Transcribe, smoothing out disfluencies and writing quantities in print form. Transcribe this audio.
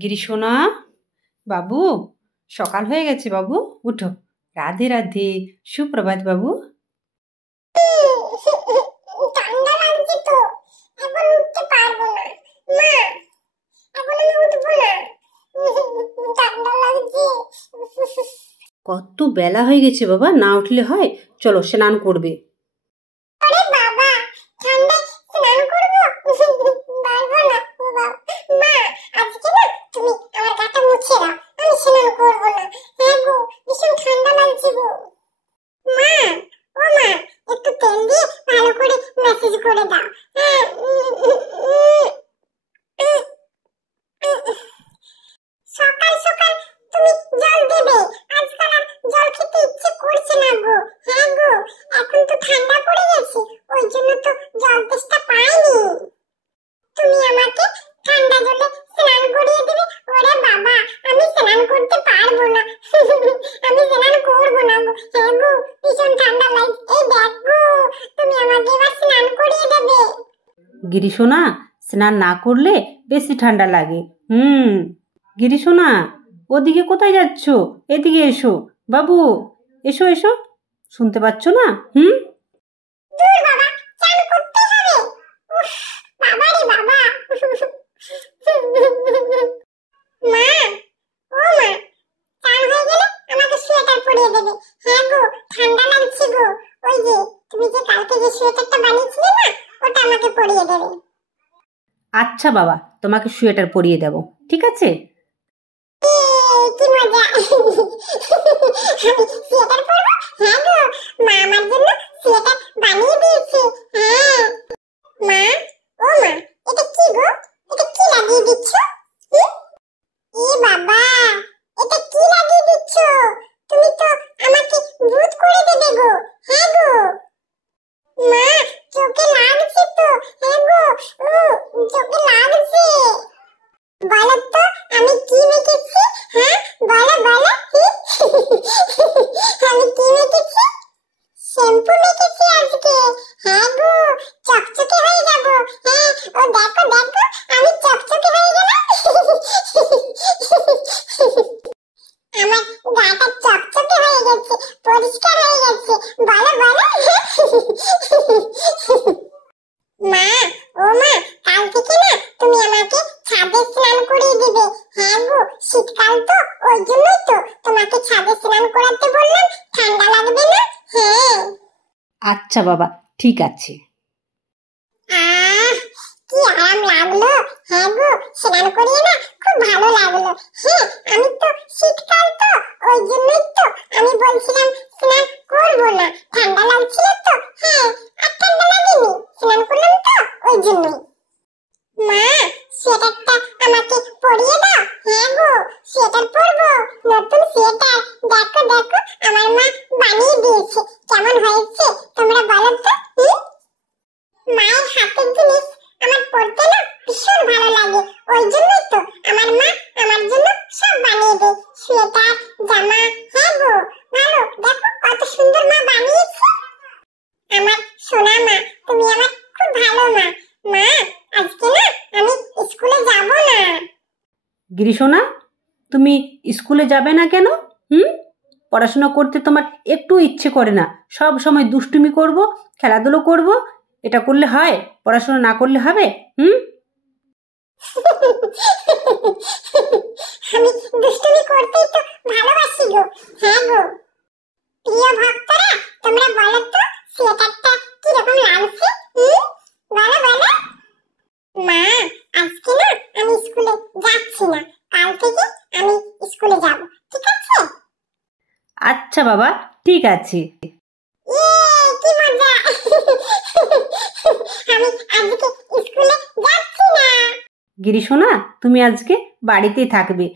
গিরিশোনা, বাবু সকাল হয়ে গেছে, বাবু উঠো। রাধে রাধে, সুপ্রভাত বাবু। ঠান্ডা লাগছে তো, এখন উঠতে পারবো না মা, এখন আমি উঠবো না, ঠান্ডা লাগছে। কত বেলা হয়ে গেছে বাবা, না উঠলে হয়? চলো স্নান করবে। আরে বাবা, ঠান্ডায় স্নান করবো? পারবো না মা, আজকে না তুমি আমার গাটা মুছে দাও, আমি স্নান করবো না। হ্যাঁ গো, ভীষণ ঠান্ডা লাগছে গো। মা, ও মা, একটু তেল দিয়ে ভালো করে ম্যাসেজ করে দাও। হ্যাঁ, সকাল সকাল তুমি জল দেবে? আজকাল আর জল খেতে ইচ্ছে করছে না গো। হ্যাঁ গো, এখন তো ঠান্ডা পড়ে গেছে, ওই জন্য তো জল তেষ্টা পাইনি। তুমি আমাকে ঠান্ডা জলে স্নান করিয়ে দেবে? ওরে বাবা, আমি স্নান করতে পারবো না, আমি স্নান করবো না গো। হ্যাঁ গো, ভীষণ ঠান্ডা লাগছে। এই দেখ গো, তুমি আমাকে এবার স্নান করিয়ে দেবে? গিরিশোনা, স্নান না করলে বেশি ঠান্ডা লাগে। গিরিশোনা, ওদিকে কোথায় যাচ্ছ? এদিকে এসো বাবু, এসো এসো, শুনতে পাচ্ছ না? দূর বাবা, চান করতে হবে। উফ, বাবা রে বাবা। মা, ও মা, চান হয়ে গেলে আমাকে সোয়েটার পরিয়ে দেবে। হ্যাঁ গো, ঠান্ডা লাগছে গো। ওই যে তুমি যে কালকে যে সোয়েটারটা বানিয়েছিলে না, ওটা আমাকে পরিয়ে দেবে। আচ্ছা বাবা, তোমাকে সোয়েটার পরিয়ে দেব, ঠিক আছে? কি মজা, আমি সোয়েটার পরবো? হ্যাঁ গো, মা আমার জন্য সোয়েটার বানিয়ে দিয়েছে। হ্যাঁ মা, ও মা, এটা কি গো? এটা কি লাগিয়ে দিচ্ছ? এ বাবা, এটা কি লাগিয়ে দিচ্ছ? তুমি তো আমাকে ভূত করে দেবে গো। হ্যাঁ গো মা, চোখে লাগছে তো। হ্যাঁ গো, চোখে লাগছে। বলো তো আমি কি মেখেছি? হ্যাঁ বলো বলো, আমি কি মেখেছি? শ্যাম্পু মেখেছি আজকে। হ্যাঁ গো, চকচকে হয়ে যাবো। হ্যাঁ, ও দেখো দেখো, আমি চকচকে হয়ে গেলাম। আমার গাটা চকচকে হয়ে গেছে, পরিষ্কার হয়ে গেছে। বলো বলো। মা, ও মা, কাল থেকে না তুমি আমাকে ছাদে স্নান করিয়ে দিবে। হ্যাঁ গো, শীতকাল তো, ওই জন্যই তো তোমাকে ছাদে স্নান করাতে বললাম, ঠান্ডা লাগবে না। হ্যাঁ আচ্ছা বাবা, ঠিক আছে। কি আরাম লাগলো। হ্যাঁ গো, স্নান করিয়ে না খুব ভালো লাগলো। হ্যাঁ, আমি তো শীতকাল তো, ওই জন্যই তো আমি বলছিলাম স্নান করবো না, ঠান্ডা লাগছিল তো। হ্যাঁ, আর ঠান্ডা লাগেনি, স্নান করলাম তো ওই জন্যই। মা, সোয়েটারটা আমাকে পরিয়ে দাও। হ্যাঁ গো, সোয়েটার পরবো, নতুন সোয়েটার। দেখো দেখো, আমার মা বানিয়ে দিয়েছে। কেমন হয়েছে তোমরা বলো তো? মায়ের হাতের জিনিস আমার পরতে না ভীষণ ভালো লাগে, ওই জন্যই তো আমার মা আমার জন্য সব বানিয়ে দেয়, সোয়েটার, জামা। হ্যাঁ গো, ভালো, দেখো কত সুন্দর মা বানিয়েছে। আমার সোনা মা, তুমি আমার খুব ভালো মা। মা, আজকে না আমি স্কুলে যাব না। গিরিশোনা, তুমি স্কুলে যাবে না কেন? পড়াশোনা করতে তোমার একটু ইচ্ছে করে না? সব সময় দুষ্টুমি করব, খেলাধুলো করব, এটা করলে হয়? পড়াশোনা না করলে হবে? আমি দুষ্টুমি করতেই তো ভালোবাসি গো। হ্যাঁ গো, প্রিয় ভক্তরা, তোমরা বলো তো সোয়েটারটা কি রকম লাগছে? বলো বলো। মা, আজকে না আমি স্কুলে যাচ্ছি না, কাল থেকে আমি স্কুলে যাব, ঠিক আছে? আচ্ছা বাবা, ঠিক আছে। কি মজা। আমি আজকে স্কুলে যাচ্ছি না। গিরিশোনা, তুমি আজকে বাড়িতেই থাকবে,